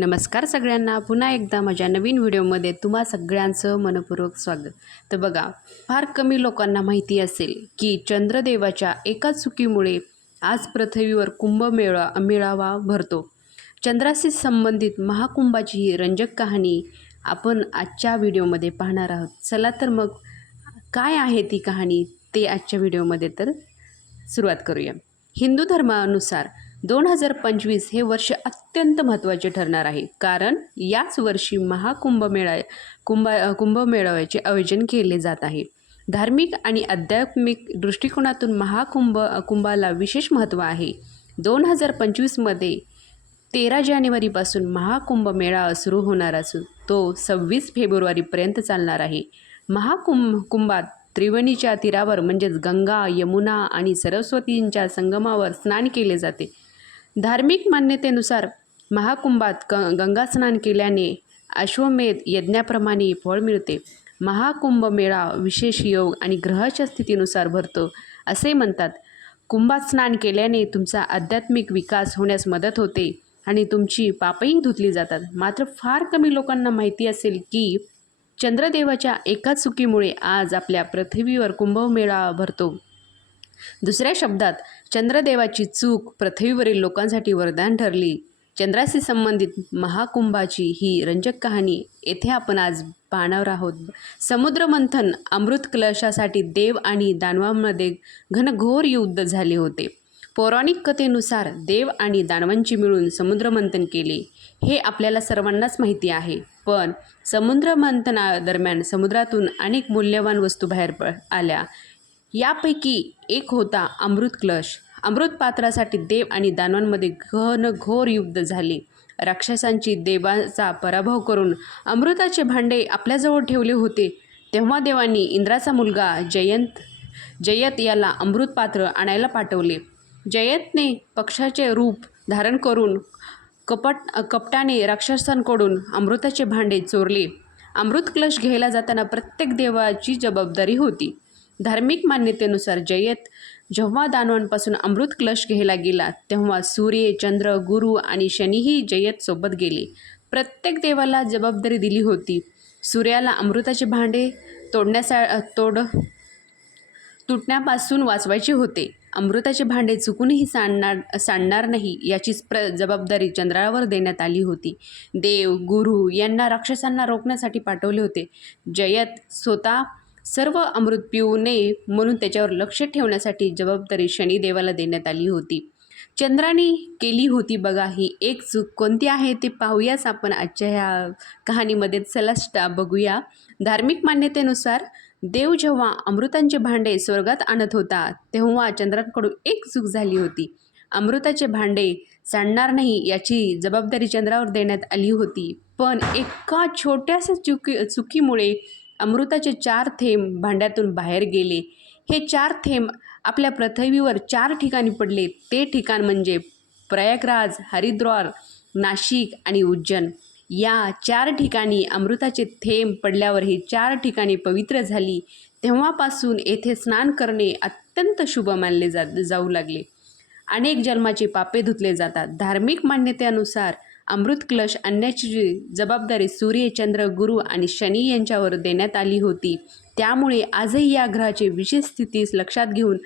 नमस्कार सगळ्यांना, पुन्हा एकदा माझ्या नवीन व्हिडिओमध्ये तुम्हा सगळ्यांचं मनपूर्वक स्वागत। तर बघा, फार कमी लोकांना माहिती असेल की चंद्रदेवाच्या एका चुकीमुळे आज पृथ्वीवर मेळावा भरतो। चंद्राशी संबंधित महाकुंभाची ही रंजक कहाणी आपण आजच्या व्हिडिओमध्ये पाहणार आहोत। चला तर मग काय आहे ती कहाणी ते आजच्या व्हिडिओमध्ये तर सुरुवात करूया। हिंदू धर्मानुसार 2025 हे वर्ष अत्यंत महत्त्वाचे ठरणार आहे, कारण याच वर्षी कुंभमेळाव्याचे आयोजन केले जात आहे। धार्मिक आणि आध्यात्मिक दृष्टिकोनातून कुंभाला विशेष महत्त्व आहे। 2025मध्ये 13 जानेवारीपासून महाकुंभमेळा सुरू होणार असून तो 26 फेब्रुवारीपर्यंत चालणार आहे। कुंभात त्रिवेणीच्या तीरावर म्हणजेच गंगा, यमुना आणि सरस्वतींच्या संगमावर स्नान केले जाते। धार्मिक मान्यतेनुसार महाकुंभात गंगा स्नान केल्याने अश्वमेध यज्ञाप्रमाणे फळ मिळते। महाकुंभमेळा विशेष योग आणि ग्रहाच्या स्थितीनुसार भरतो असे म्हणतात। कुंभात स्नान केल्याने तुमचा आध्यात्मिक विकास होण्यास मदत होते आणि तुमची पापही धुतली जातात। मात्र फार कमी लोकांना माहिती असेल की चंद्रदेवाच्या एका चुकीमुळे आज आपल्या पृथ्वीवर कुंभमेळा भरतो। दुसऱ्या शब्दात, चंद्रदेवाची चूक पृथ्वीवरील लोकांसाठी वरदान ठरली। चंद्राशी संबंधित महाकुंभाची ही रंजक कहाणी येथे आपण आज पाहणार आहोत। समुद्रमंथन अमृत कलशासाठी देव आणि दानवांमध्ये घनघोर युद्ध झाले होते। पौराणिक कथेनुसार देव आणि दानवांची मिळून समुद्रमंथन केले हे आपल्याला सर्वांनाच माहिती आहे। पण समुद्रमंथनादरम्यान समुद्रातून अनेक मूल्यवान वस्तू बाहेर आल्या। यापैकी एक होता अमृत कलश। अमृत पात्रासाठी देव आणि दानवांमध्ये घनघोर युद्ध झाले। राक्षसांची देवाचा पराभव करून अमृताचे भांडे आपल्याजवळ ठेवले होते। तेव्हा देवांनी इंद्राचा मुलगा जयत याला अमृत पात्र आणायला पाठवले। जयतने पक्षाचे रूप धारण करून कपटाने राक्षसांकडून अमृताचे भांडे चोरले। अमृत कलश घ्यायला जाताना प्रत्येक देवाची जबाबदारी होती। धार्मिक मान्यतेनुसार जयत जेव्हा दानवांपासून अमृत कलश घ्यायला गेला तेव्हा सूर्य, चंद्र, गुरु आणि शनीही जयत सोबत गेले। प्रत्येक देवाला जबाबदारी दिली होती। सूर्याला अमृताचे भांडे तुटण्यापासून वाचवायचे होते। अमृताचे भांडे चुकूनही सांडणार नाही याचीच जबाबदारी चंद्रावर देण्यात आली होती। देव, गुरु यांना राक्षसांना रोखण्यासाठी पाठवले होते। जयत स्वतः सर्व अमृत पिऊ नये म्हणून त्याच्यावर लक्ष ठेवण्यासाठी जबाबदारी शनिदेवाला देण्यात आली होती। चंद्राने केली होती बघा ही एक चूक, कोणती आहे ते पाहूयाच आपण आजच्या ह्या कहाणीमध्ये। चला बघूया। धार्मिक मान्यतेनुसार देव जेव्हा अमृतांचे भांडे स्वर्गात आणत होता तेव्हा चंद्राकडून एक चूक झाली होती। अमृताचे भांडे सांडणार नाही याची जबाबदारी चंद्रावर देण्यात आली होती। पण एका छोट्याशा चुकीमुळे अमृताचे 4 थेंब भांड्यातून बाहेर गेले। हे 4 थेंब आपल्या पृथ्वीवर 4 ठिकाणी पडले। ते ठिकाण म्हणजे प्रयागराज, हरिद्वार, नाशिक आणि उज्जैन। या 4 ठिकाणी अमृताचे थेंब पडल्यावर ही 4 ठिकाणी पवित्र झाली। तेव्हापासून येथे स्नान करणे अत्यंत शुभ मानले जाऊ लागले। अनेक जन्माचे पापे धुतले जातात। धार्मिक मान्यतेनुसार अमृत कलश आणण्याची जबाबदारी सूर्य, चंद्र, गुरु आणि शनी यांच्यावर देण्यात आली होती। त्यामुळे आजही या ग्रहाची विशेष स्थिती लक्षात घेऊन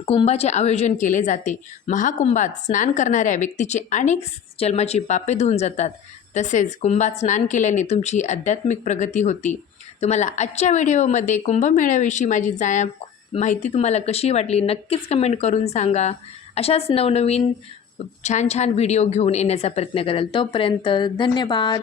कुंभाचे आयोजन केले जाते। महाकुंभात स्नान करणाऱ्या व्यक्तीचे अनेक जन्माची पापे धुवून जातात। तसेच कुंभात स्नान केल्याने तुमची आध्यात्मिक प्रगती होती। तुम्हाला आजच्या व्हिडिओमध्ये कुंभमेळ्याविषयी माझी माहिती तुम्हाला कशी वाटली नक्कीच कमेंट करून सांगा। अशाच नवनवीन छान व्हिडिओ घेऊन येण्याचा प्रयत्न करेल। तोपर्यंत धन्यवाद।